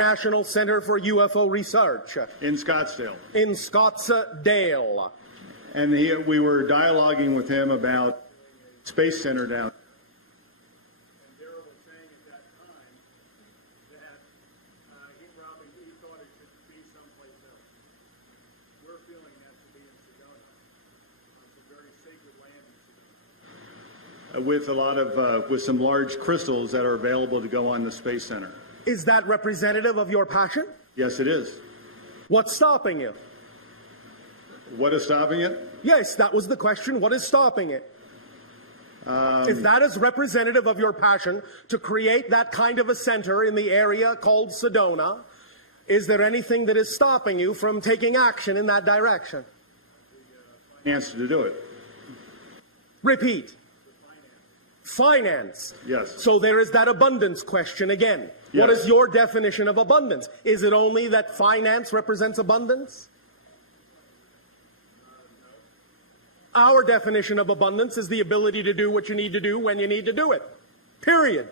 National Center for UFO Research. In Scottsdale. In Scottsdale. And we were dialoguing with him about Space Center down. And Darryl was saying at that time that he thought it should be someplace else. We're feeling that to be in Sedona. It's a very sacred land in Sedona. With a lot of, with some large crystals that are available to go on the Space Center. Is that representative of your passion? Yes, it is. What's stopping you? What is stopping it? Yes, that was the question. What is stopping it? If that is representative of your passion to create that kind of a center in the area called Sedona, is there anything that is stopping you from taking action in that direction? Answer to do it. Repeat. Finance. Yes. So there is that abundance question again. Yes. What is your definition of abundance? Is it only that finance represents abundance? Our definition of abundance is the ability to do what you need to do when you need to do it. Period.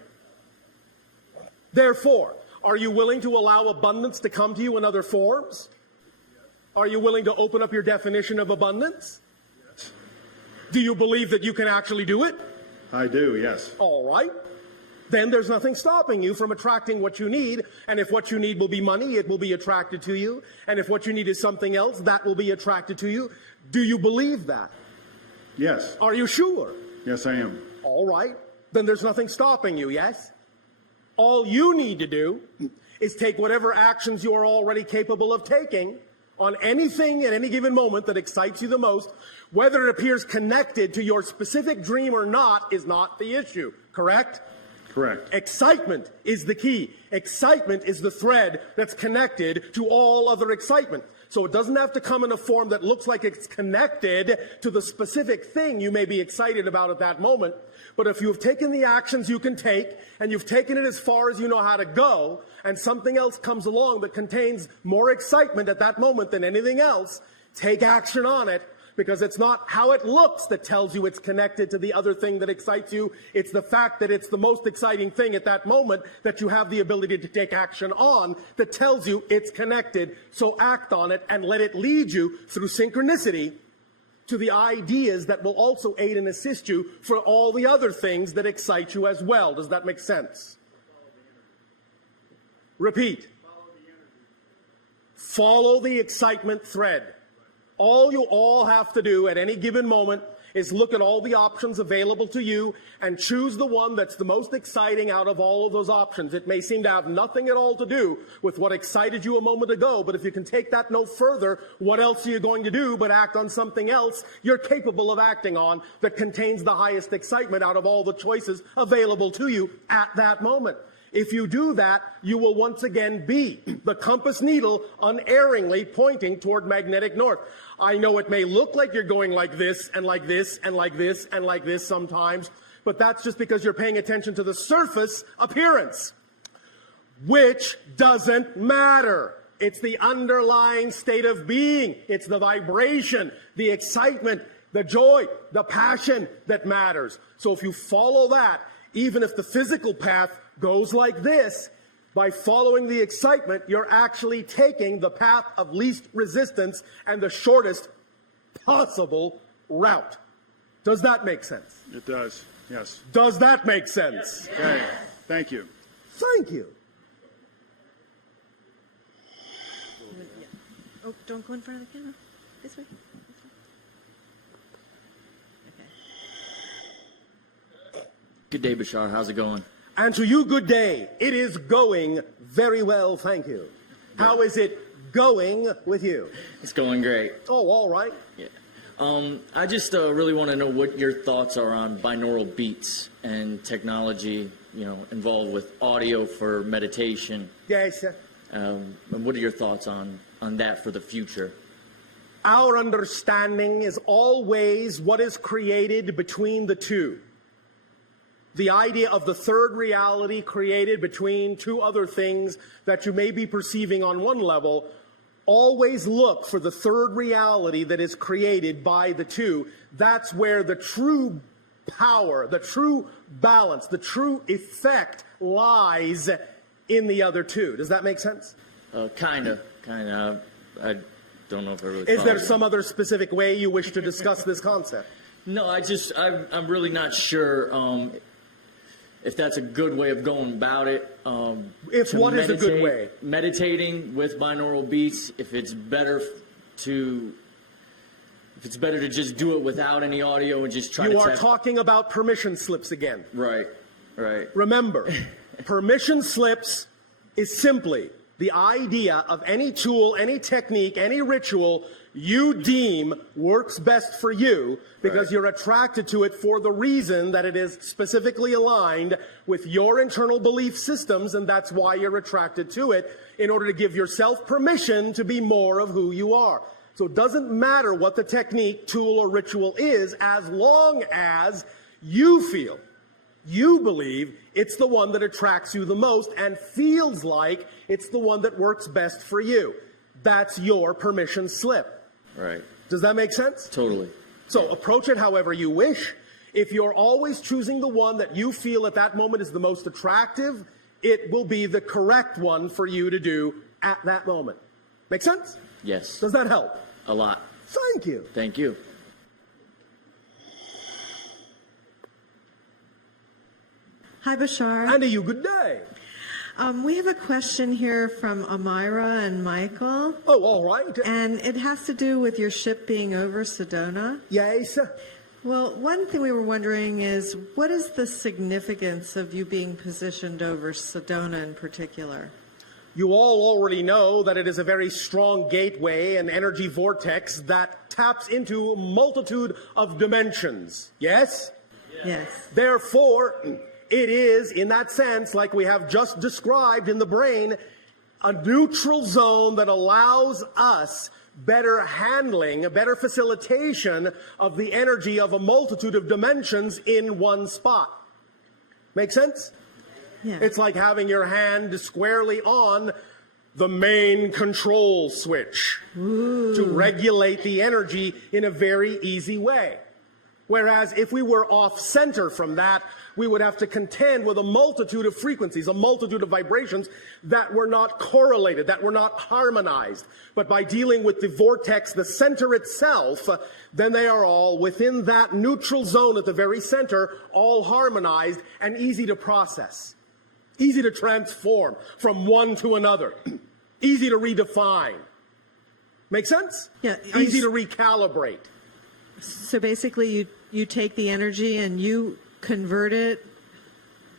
Therefore, are you willing to allow abundance to come to you in other forms? Are you willing to open up your definition of abundance? Yes. Do you believe that you can actually do it? I do, yes. All right. Then there's nothing stopping you from attracting what you need. And if what you need will be money, it will be attracted to you. And if what you need is something else, that will be attracted to you. Do you believe that? Yes. Are you sure? Yes, I am. All right. Then there's nothing stopping you, yes? All you need to do is take whatever actions you are already capable of taking on anything at any given moment that excites you the most. Whether it appears connected to your specific dream or not is not the issue, correct? Correct. Excitement is the key. Excitement is the thread that's connected to all other excitement. So it doesn't have to come in a form that looks like it's connected to the specific thing you may be excited about at that moment. But if you have taken the actions you can take, and you've taken it as far as you know how to go, and something else comes along that contains more excitement at that moment than anything else, take action on it. Because it's not how it looks that tells you it's connected to the other thing that excites you. It's the fact that it's the most exciting thing at that moment that you have the ability to take action on that tells you it's connected. So act on it and let it lead you through synchronicity to the ideas that will also aid and assist you for all the other things that excite you as well. Does that make sense? Repeat. Follow the excitement thread. All you all have to do at any given moment is look at all the options available to you and choose the one that's the most exciting out of all of those options. It may seem to have nothing at all to do with what excited you a moment ago, but if you can take that no further, what else are you going to do but act on something else you're capable of acting on that contains the highest excitement out of all the choices available to you at that moment? If you do that, you will once again be the compass needle unerringly pointing toward magnetic north. I know it may look like you're going like this and like this and like this and like this sometimes, but that's just because you're paying attention to the surface appearance, which doesn't matter. It's the underlying state of being. It's the vibration, the excitement, the joy, the passion that matters. So if you follow that, even if the physical path goes like this, by following the excitement, you're actually taking the path of least resistance and the shortest possible route. Does that make sense? It does, yes. Does that make sense? Yes. Okay, thank you. Thank you. Oh, don't go in front of the camera. This way. Okay. Good day, Bashar. How's it going? And to you, good day. It is going very well, thank you. How is it going with you? It's going great. Oh, all right. Yeah. I just really want to know what your thoughts are on binaural beats and technology, involved with audio for meditation. Yes, sir. And what are your thoughts on that for the future? Our understanding is always what is created between the two. The idea of the third reality created between two other things that you may be perceiving on one level, always look for the third reality that is created by the two. That's where the true power, the true balance, the true effect lies in the other two. Does that make sense? Kinda. I don't know if I really. Is there follow. some other specific way you wish to discuss this concept? No, I'm really not sure if that's a good way of going about it. If to what is a good way? Meditating with binaural beats. If it's better to just do it without any audio and just try to. You are talking about permission slips again. Right. Remember, permission slips is simply the idea of any tool, any technique, any ritual you deem works best for you because you're attracted to it for the reason that it is specifically aligned with your internal belief systems, and that's why you're attracted to it, in order to give yourself permission to be more of who you are. So it doesn't matter what the technique, tool, or ritual is, as long as you feel, you believe it's the one that attracts you the most and feels like it's the one that works best for you. That's your permission slip. Right. Does that make sense? Totally. So approach it however you wish. If you're always choosing the one that you feel at that moment is the most attractive, it will be the correct one for you to do at that moment. Make sense? Yes. Does that help? A lot. Thank you. Thank you. Hi, Bashar. And to you, good day. We have a question here from Amira and Michael, Oh, all right. and it has to do with your ship being over Sedona. Yes. Well, one thing we were wondering is, what is the significance of you being positioned over Sedona in particular? You all already know that it is a very strong gateway, an energy vortex that taps into a multitude of dimensions. Yes? Yes. Therefore, it is, in that sense, like we have just described in the brain, a neutral zone that allows us better handling, a better facilitation of the energy of a multitude of dimensions in one spot. Make sense? Yeah. It's like having your hand squarely on the main control switch to regulate the energy in a very easy way. Whereas if we were off center from that, we would have to contend with a multitude of frequencies, a multitude of vibrations that were not correlated, that were not harmonized. But by dealing with the vortex, the center itself, then they are all within that neutral zone at the very center, all harmonized and easy to process, easy to transform from one to another, easy to redefine. Make sense? Yeah. Easy to recalibrate. So basically, you take the energy and you convert it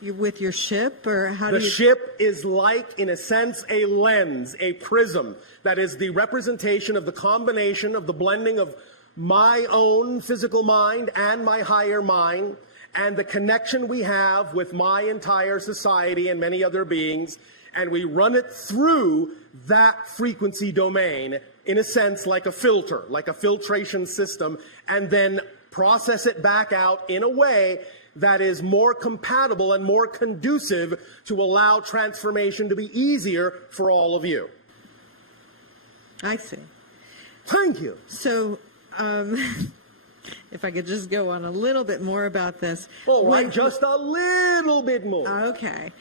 with your ship, or how do The you? ship is like, in a sense, a lens, a prism, that is the representation of the combination of the blending of my own physical mind and my higher mind, and the connection we have with my entire society and many other beings, and we run it through that frequency domain, in a sense, like a filter, like a filtration system, and then process it back out in a way that is more compatible and more conducive to allow transformation to be easier for all of you. I see. Thank you. So, if I could just go on a little bit more about this. All right, When- just a little bit more. Okay.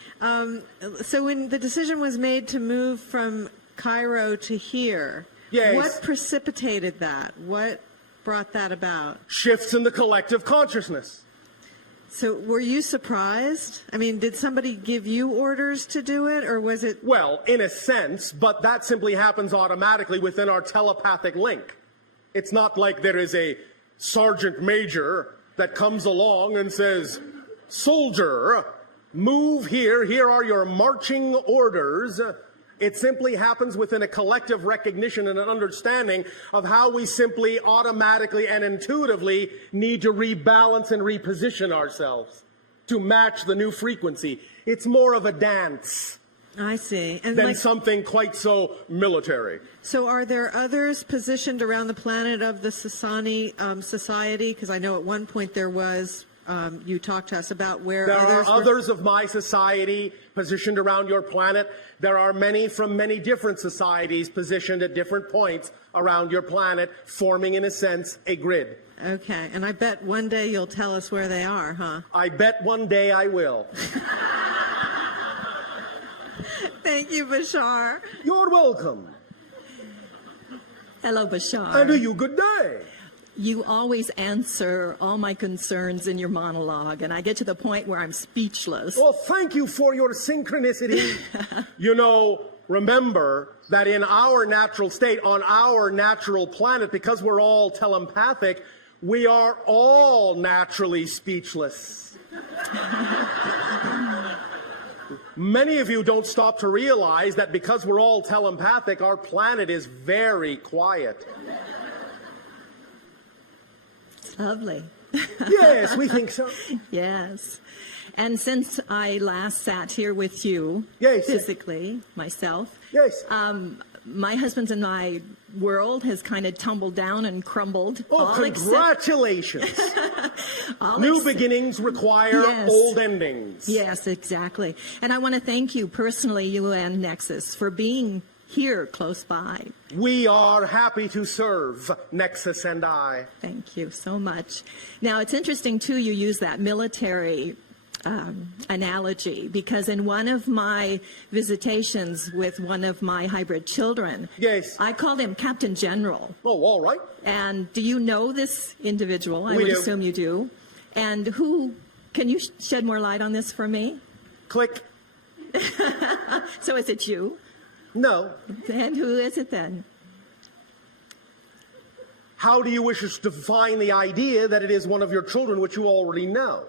So when the decision was made to move from Cairo to here, Yes. what precipitated that? What brought that about? Shifts in the collective consciousness. So were you surprised? I mean, did somebody give you orders to do it, or was it? Well, in a sense, but that simply happens automatically within our telepathic link. It's not like there is a sergeant major that comes along and says, "Soldier, move here. Here are your marching orders." It simply happens within a collective recognition and an understanding of how we simply automatically and intuitively need to rebalance and reposition ourselves to match the new frequency. It's more of a dance I see. And than something quite so military. so are there others positioned around the planet of the Sasani society? Because I know at one point there was. You talked to us about where There others are others of my society positioned around your planet. There are many from many different societies positioned at different points around your planet, forming, in a sense, a grid. Okay, and I bet one day you'll tell us where they are, huh? I bet one day I will. Thank you, Bashar. You're welcome. Hello, Bashar. And to you, good day. You always answer all my concerns in your monologue, and I get to the point where I'm speechless. Well, thank you for your synchronicity. You know, remember that in our natural state, on our natural planet, because we're all telepathic, we are all naturally speechless. Many of you don't stop to realize that because we're all telepathic, our planet is very quiet. Lovely. Yes, we think so. Yes. And since I last sat here with you, Yes. physically, myself, Yes. my husband's and my world has kind of tumbled down and crumbled. Oh, all congratulations. all New except- beginnings require Yes. old endings. Yes, exactly. And I want to thank you personally, you and Nexus, for being here close by. We are happy to serve, Nexus and I. Thank you so much. Now, it's interesting, too, you use that military analogy, because in one of my visitations with one of my hybrid children, Yes. I called him Captain General. Oh, all right. And do you know this individual? I We would do. assume you do. And who, can you shed more light on this for me? Click. So is it you? No. And who is it then? How do you wish us to define the idea that it is one of your children, which you already know?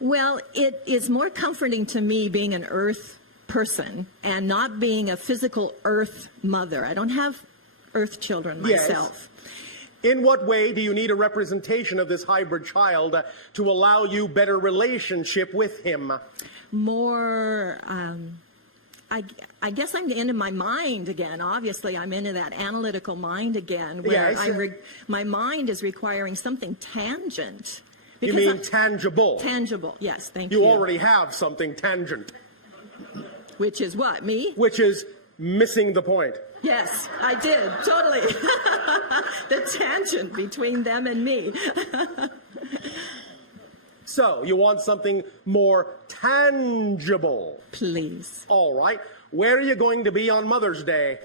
Well, it is more comforting to me being an earth person and not being a physical earth mother. I don't have earth children Yes. myself. In what way do you need a representation of this hybrid child to allow you better relationship with him? More, I guess I'm into my mind again. Obviously, I'm into that analytical mind again, where Yes. my mind is requiring something tangent. You Because mean tangible. tangible? Yes, thank you. You already have something tangent, Which is what? Me? which is missing the point. Yes, I did. Totally. The tangent between them and me. So, you want something more tangible. Please. All right. Where are you going to be on Mother's Day?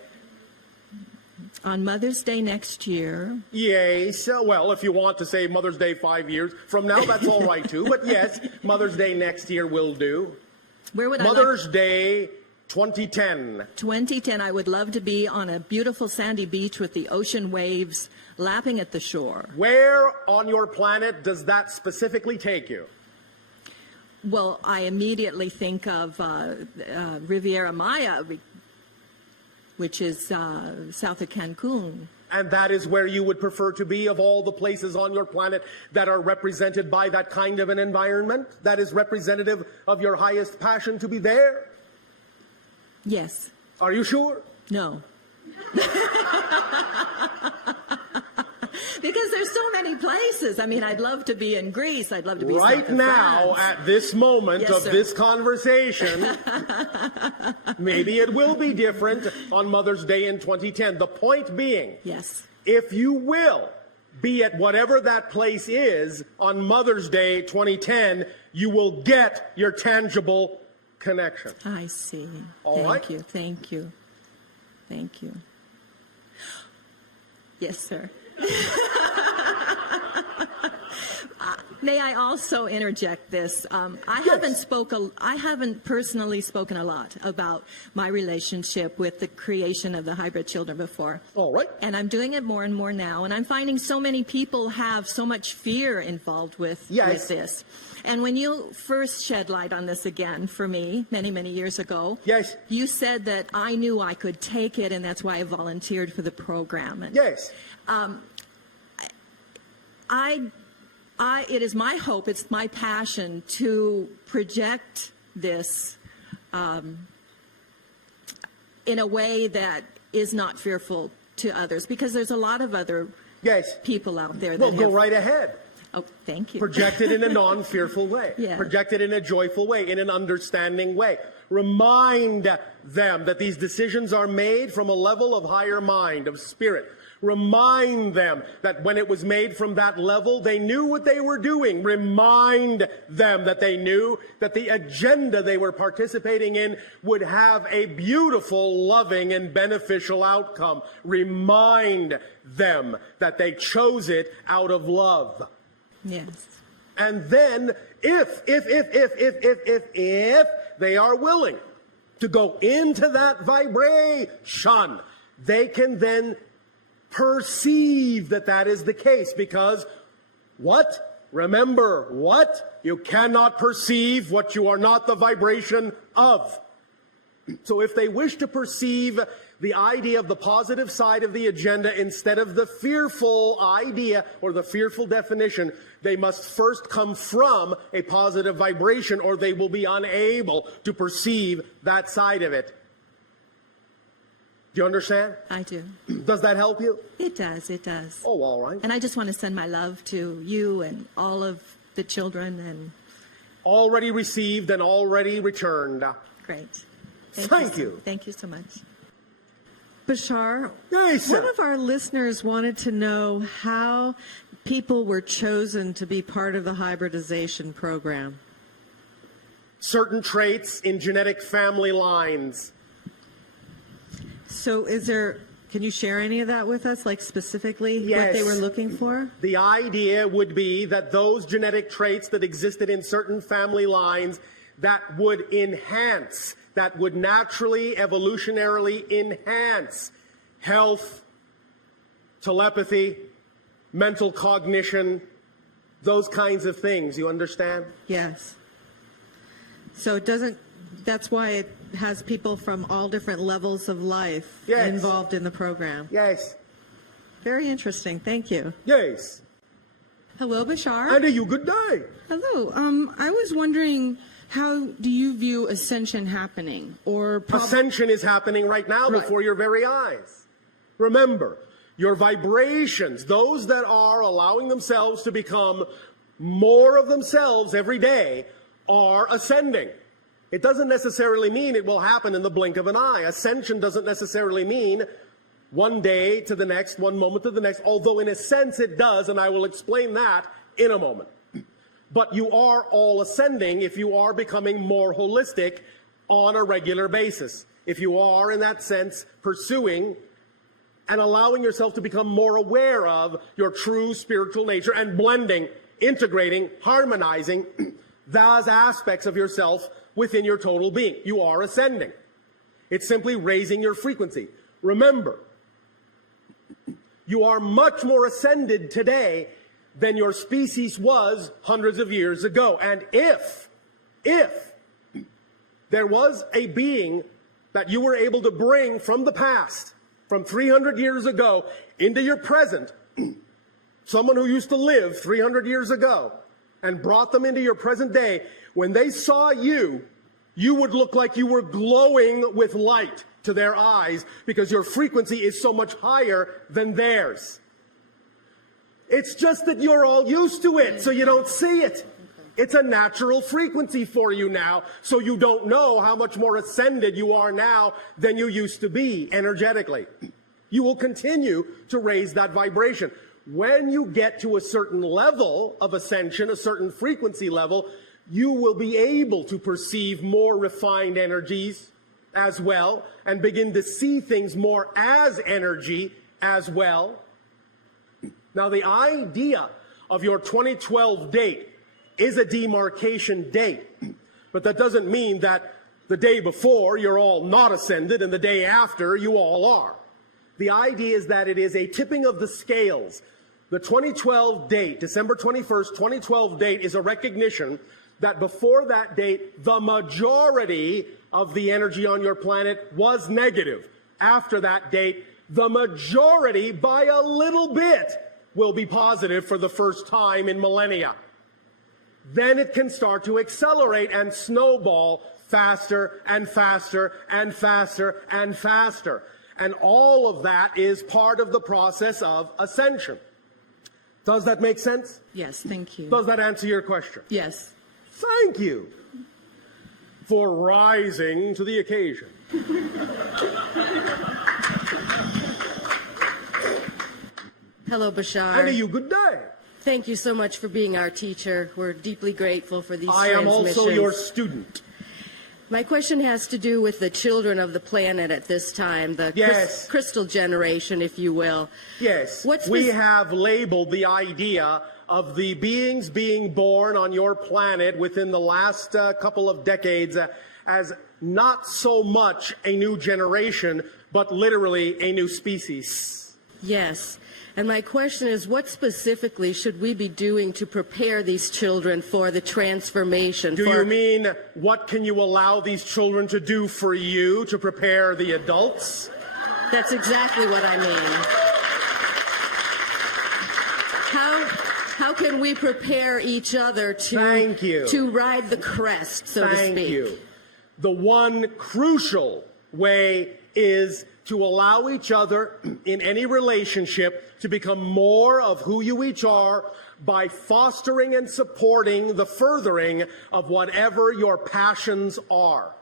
On Mother's Day next year. Yes. Well, if you want to say Mother's Day 5 years from now, that's all right too. But yes, Mother's Day next year will do. Where would I Mother's like? Day 2010. 2010, I would love to be on a beautiful sandy beach with the ocean waves lapping at the shore. Where on your planet does that specifically take you? Well, I immediately think of Riviera Maya, which is south of Cancun. And that is where you would prefer to be of all the places on your planet that are represented by that kind of an environment? That is representative of your highest passion to be there? Yes. Are you sure? No. Because there's so many places. I mean, I'd love to be in Greece. I'd love to be Right south of now, France. at this moment Yes, of sir. this conversation, maybe it will be different on Mother's Day in 2010. The point being, Yes. if you will be at whatever that place is on Mother's Day 2010, you will get your tangible connection. I see. All Thank right. you. Thank you. Thank you. Yes, sir. May I also interject this? I haven't personally spoken a lot about my relationship with the creation of the hybrid children before. All right. And I'm doing it more and more now. And I'm finding so many people have so much fear involved with Yes. this. And when you first shed light on this again for me many, many years ago, Yes. you said that I knew I could take it, and that's why I volunteered for the program. And Yes. it is my hope, it's my passion to project this in a way that is not fearful to others, because there's a lot of other Yes. people out there that Well, go have... right ahead. Oh, thank you. Project it in a non-fearful way. Yeah. Project it in a joyful way, in an understanding way. Remind them that these decisions are made from a level of higher mind, of spirit. Remind them that when it was made from that level, they knew what they were doing. Remind them that they knew that the agenda they were participating in would have a beautiful, loving, and beneficial outcome. Remind them that they chose it out of love. Yes. And then, if they are willing to go into that vibration, they can then perceive that that is the case, because what? Remember what? You cannot perceive what you are not the vibration of. So if they wish to perceive the idea of the positive side of the agenda instead of the fearful idea or the fearful definition, they must first come from a positive vibration, or they will be unable to perceive that side of it. Do you understand? I do. Does that help you? It does. It does. Oh, all right. And I just want to send my love to you and all of the children. And Already received and already returned. great. Thank you. Thank you so much. Bashar, Yes, one sir. of our listeners wanted to know how people were chosen to be part of the hybridization program. Certain traits in genetic family lines. So can you share any of that with us, like specifically what Yes. they were looking for? The idea would be that those genetic traits that existed in certain family lines that would enhance, that would naturally, evolutionarily enhance health, telepathy, mental cognition, those kinds of things. You understand? Yes. So that's why it has people from all different levels of life Yes. involved in the program. Yes. Very interesting. Thank you. Yes. Hello, Bashar. And you good day. Hello. I was wondering, how do you view ascension happening? Or Ascension is happening right now Right. before your very eyes. Remember, your vibrations, those that are allowing themselves to become more of themselves every day, are ascending. It doesn't necessarily mean it will happen in the blink of an eye. Ascension doesn't necessarily mean one day to the next, one moment to the next, although in a sense it does, and I will explain that in a moment. But you are all ascending if you are becoming more holistic on a regular basis. If you are, in that sense, pursuing and allowing yourself to become more aware of your true spiritual nature and blending, integrating, harmonizing those aspects of yourself within your total being. You are ascending. It's simply raising your frequency. Remember, you are much more ascended today than your species was hundreds of years ago. And if there was a being that you were able to bring from the past, from 300 years ago, into your present, someone who used to live 300 years ago, and brought them into your present day, when they saw you, you would look like you were glowing with light to their eyes because your frequency is so much higher than theirs. It's just that you're all used to it, so you don't see it. It's a natural frequency for you now, so you don't know how much more ascended you are now than you used to be energetically. You will continue to raise that vibration. When you get to a certain level of ascension, a certain frequency level, you will be able to perceive more refined energies as well and begin to see things more as energy as well. Now, the idea of your 2012 date is a demarcation date, but that doesn't mean that the day before you're all not ascended and the day after you all are. The idea is that it is a tipping of the scales. The 2012 date, December 21st, 2012 date, is a recognition that before that date, the majority of the energy on your planet was negative. After that date, the majority, by a little bit, will be positive for the first time in millennia. Then it can start to accelerate and snowball faster and faster and faster and faster. And all of that is part of the process of ascension. Does that make sense? yes, thank you. Does that answer your question? Yes. Thank you for rising to the occasion. Hello, Bashar. And to you, good day. Thank you so much for being our teacher. We're deeply grateful for these I am transmissions. also your student. My question has to do with the children of the planet at this time, the Yes. crystal generation, if you will. Yes, What's we this- have labeled the idea of the beings being born on your planet within the last couple of decades as not so much a new generation, but literally a new species. Yes. And my question is, what specifically should we be doing to prepare these children for the transformation? Do you mean what can you allow these children to do for you to prepare the adults? That's exactly what I mean. How can we prepare each other Thank you. to ride the crest, so to speak? Thank you. The one crucial way is to allow each other in any relationship to become more of who you each are by fostering and supporting the furthering of whatever your passions are.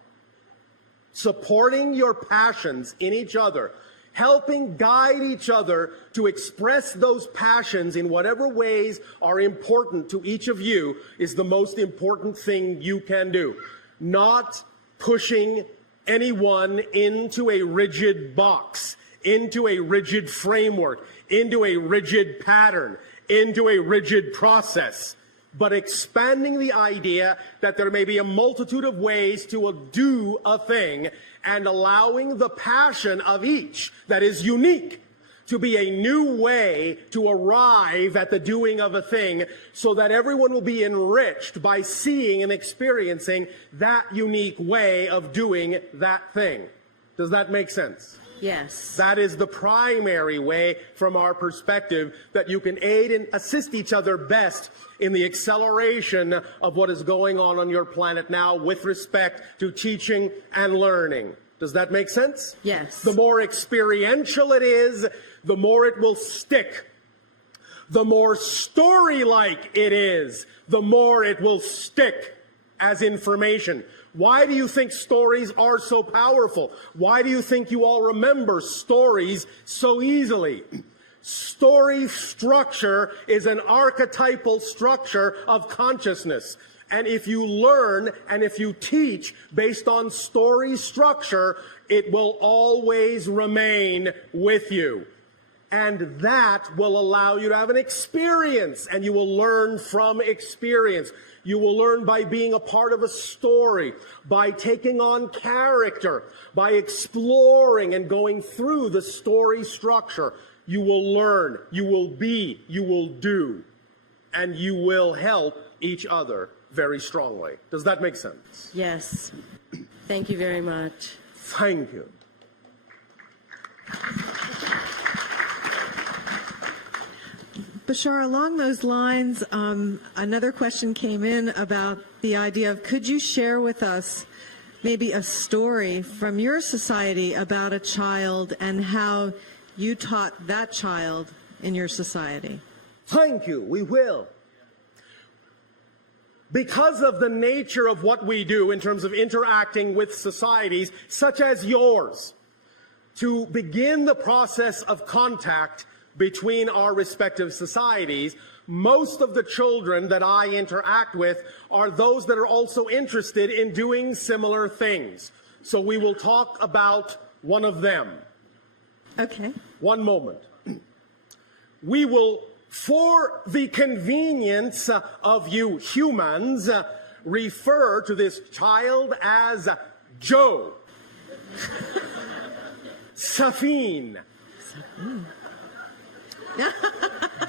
Supporting your passions in each other, helping guide each other to express those passions in whatever ways are important to each of you is the most important thing you can do. Not pushing anyone into a rigid box, into a rigid framework, into a rigid pattern, into a rigid process, but expanding the idea that there may be a multitude of ways to do a thing and allowing the passion of each that is unique to be a new way to arrive at the doing of a thing so that everyone will be enriched by seeing and experiencing that unique way of doing that thing. Does that make sense? Yes. That is the primary way from our perspective that you can aid and assist each other best in the acceleration of what is going on your planet now with respect to teaching and learning. Does that make sense? Yes. The more experiential it is, the more it will stick. The more story-like it is, the more it will stick as information. Why do you think stories are so powerful? Why do you think you all remember stories so easily? Story structure is an archetypal structure of consciousness. And if you learn and if you teach based on story structure, it will always remain with you. And that will allow you to have an experience, and you will learn from experience. You will learn by being a part of a story, by taking on character, by exploring and going through the story structure. You will learn, you will be, you will do, and you will help each other very strongly. Does that make sense? Yes. Thank you very much. Thank you. Bashar, along those lines, another question came in about the idea of, could you share with us maybe a story from your society about a child and how you taught that child in your society? Thank you, we will. Because of the nature of what we do in terms of interacting with societies such as yours, to begin the process of contact between our respective societies, most of the children that I interact with are those that are also interested in doing similar things. So we will talk about one of them. Okay. One moment. We will, for the convenience of you humans, refer to this child as Joe. Saffine.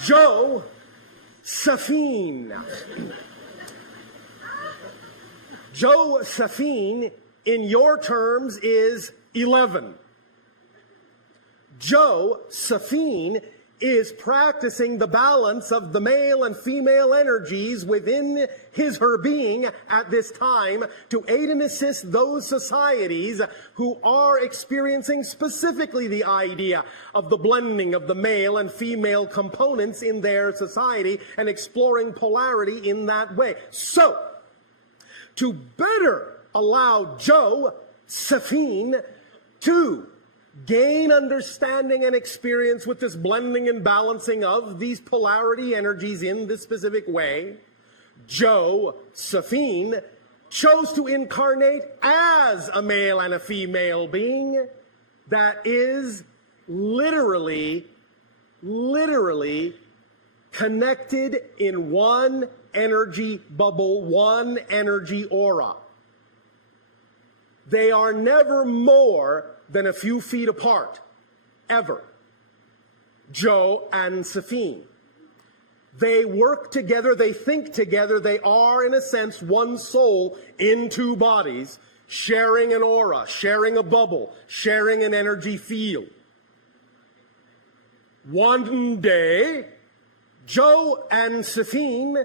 Joe Saffine. Joe Saffine, in your terms, is 11. Joe Saffine is practicing the balance of the male and female energies within her being at this time to aid and assist those societies who are experiencing specifically the idea of the blending of the male and female components in their society and exploring polarity in that way. So, to better allow Joe Saffine to gain understanding and experience with this blending and balancing of these polarity energies in this specific way, Joe, Saffine, chose to incarnate as a male and a female being that is literally connected in one energy bubble, one energy aura. They are never more than a few feet apart, ever. Joe and Saffine. They work together, they think together, they are, in a sense, one soul in two bodies, sharing an aura, sharing a bubble, sharing an energy field. One day, Joe and Saffine,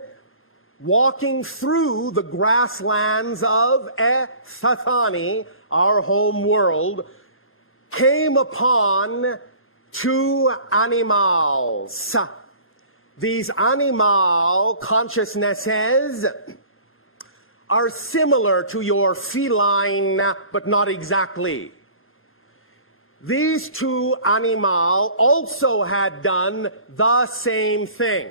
walking through the grasslands of Sedona, our home world, came upon two animals. These animal consciousnesses are similar to your feline, but not exactly. These two animals also had done the same thing,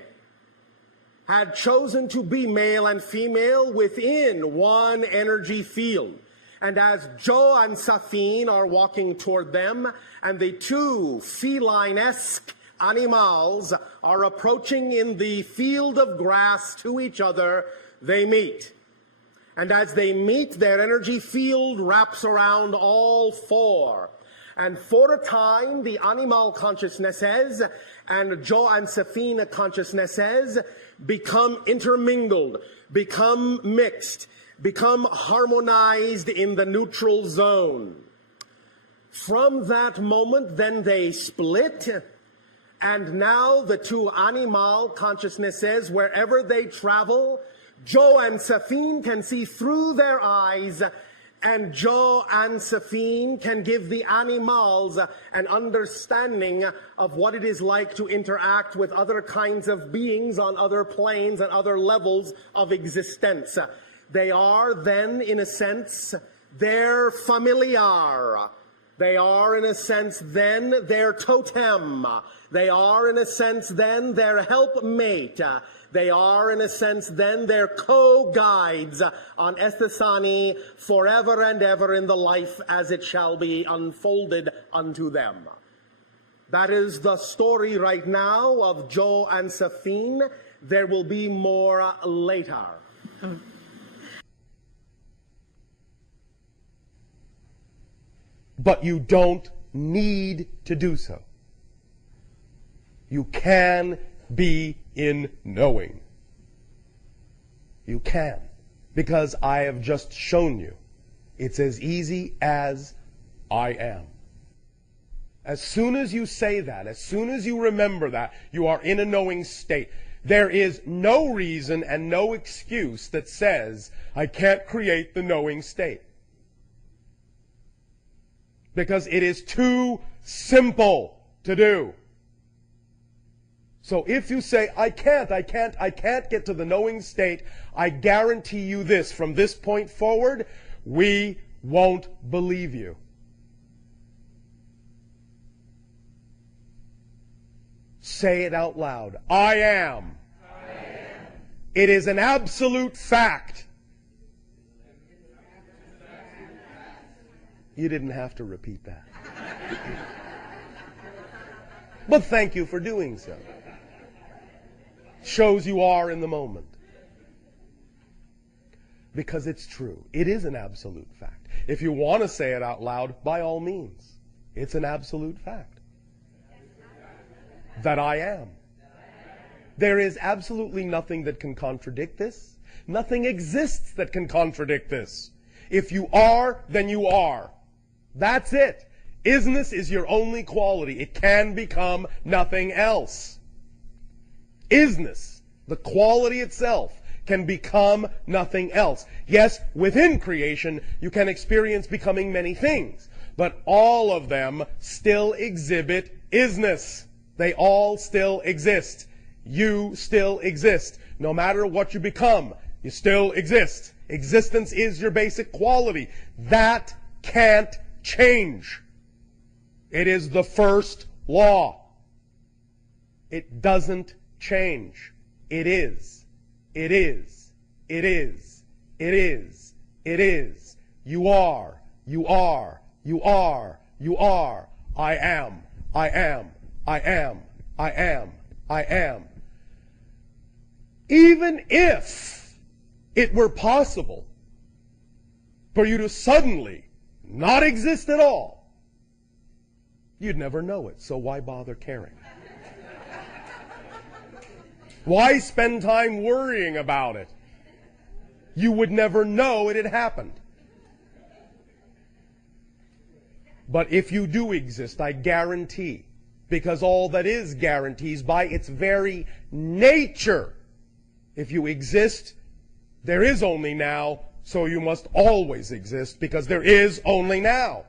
had chosen to be male and female within one energy field. And as Joe and Saffine are walking toward them, and the two feline-esque animals are approaching in the field of grass to each other, they meet. And as they meet, their energy field wraps around all four. And for a time, the animal consciousnesses and Joe and Saffine consciousnesses become intermingled, become mixed, become harmonized in the neutral zone. From that moment, then they split, and now the two animal consciousnesses, wherever they travel, Joe and Saffine can see through their eyes, and Joe and Saffine can give the animals an understanding of what it is like to interact with other kinds of beings on other planes and other levels of existence. They are then, in a sense, their familiar. They are, in a sense, then their totem. They are, in a sense, then their helpmate. They are, in a sense, then their co-guides on Ethesani forever and ever in the life as it shall be unfolded unto them. That is the story right now of Joe and Saffine. There will be more later. But you don't need to do so. You can be in knowing. You can. Because I have just shown you. It's as easy as I am. As soon as you say that, as soon as you remember that, you are in a knowing state. There is no reason and no excuse that says, I can't create the knowing state. Because it is too simple to do. So if you say, I can't get to the knowing state, I guarantee you this, from this point forward, we won't believe you. Say it out loud. I am. It is an absolute fact. You didn't have to repeat that. But thank you for doing so. Shows you are in the moment. Because it's true. It is an absolute fact. If you want to say it out loud, by all means. It's an absolute fact. That I am. There is absolutely nothing that can contradict this. Nothing exists that can contradict this. If you are, then you are. That's it. Isness is your only quality. It can become nothing else. Isness, the quality itself, can become nothing else. Yes, within creation, you can experience becoming many things, but all of them still exhibit isness. They all still exist. You still exist. No matter what you become, you still exist. Existence is your basic quality. That can't change. It is the first law. It doesn't change. It is. It is. It is. It is. It is. You are. You are. You are. You are. I am. I am. I am. I am. I am. Even if it were possible for you to suddenly not exist at all, you'd never know it, so why bother caring? Why spend time worrying about it? You would never know it had happened. But if you do exist, I guarantee, because all that is guarantees by its very nature, if you exist, there is only now, so you must always exist, because there is only now.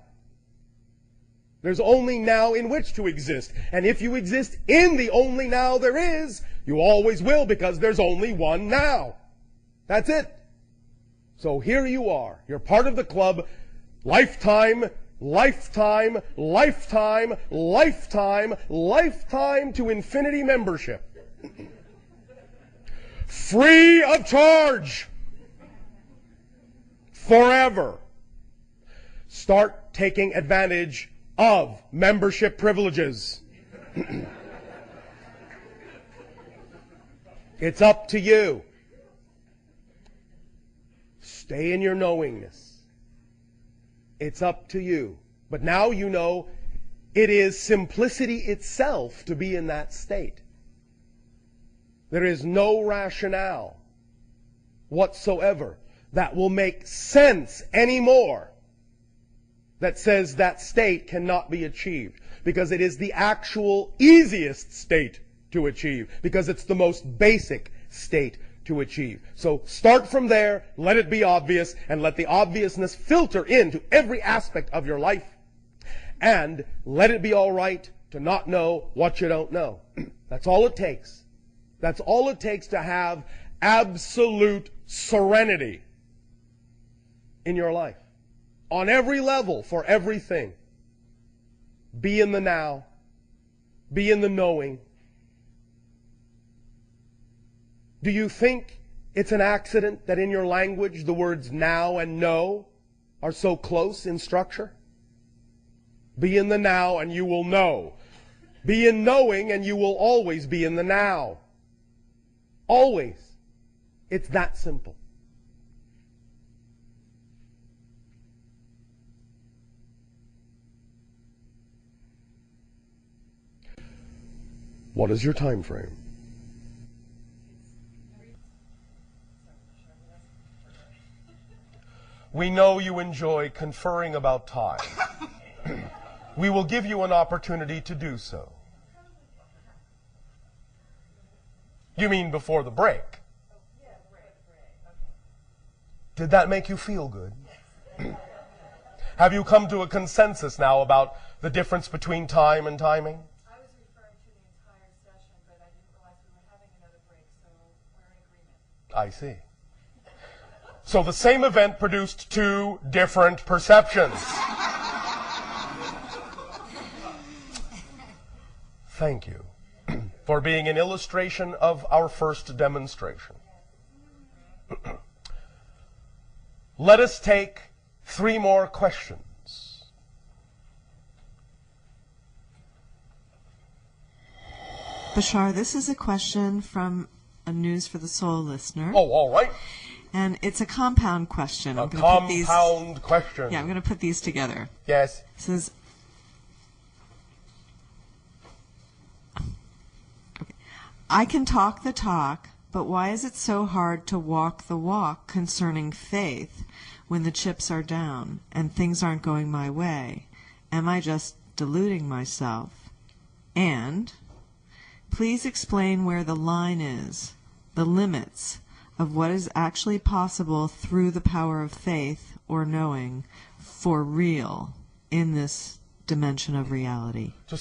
There's only now in which to exist. And if you exist in the only now there is, you always will, because there's only one now. That's it. So here you are. You're part of the club. Lifetime, lifetime, lifetime, lifetime, lifetime to infinity membership. Free of charge. Forever. Start taking advantage of membership privileges. It's up to you. Stay in your knowingness. It's up to you. But now you know it is simplicity itself to be in that state. There is no rationale whatsoever that will make sense anymore that says that state cannot be achieved, because it is the actual easiest state to achieve, because it's the most basic state to achieve. So start from there, let it be obvious, and let the obviousness filter into every aspect of your life, and let it be all right to not know what you don't know. That's all it takes. That's all it takes to have absolute serenity in your life. On every level, for everything. Be in the now. Be in the knowing. Do you think it's an accident that in your language the words now and know are so close in structure? Be in the now and you will know. Be in knowing and you will always be in the now. Always. It's that simple. What is your time frame? We know you enjoy conferring about time. We will give you an opportunity to do so. You mean before the break? Did that make you feel good? Have you come to a consensus now about the difference between time and timing? I was referring to the entire session, but I didn't realize we were having another break, so we're in agreement. I see. So the same event produced two different perceptions. Thank you for being an illustration of our first demonstration. Let us take 3 more questions. Bashar, this is a question from a News for the Soul listener. Oh, all right. And it's a compound question. A compound question. Yeah, I'm going to put these together. Yes. It says, okay, I can talk the talk, but why is it so hard to walk the walk concerning faith when the chips are down and things aren't going my way? Am I just deluding myself? And please explain where the line is, the limits of what is actually possible through the power of faith or knowing for real in this dimension of reality. So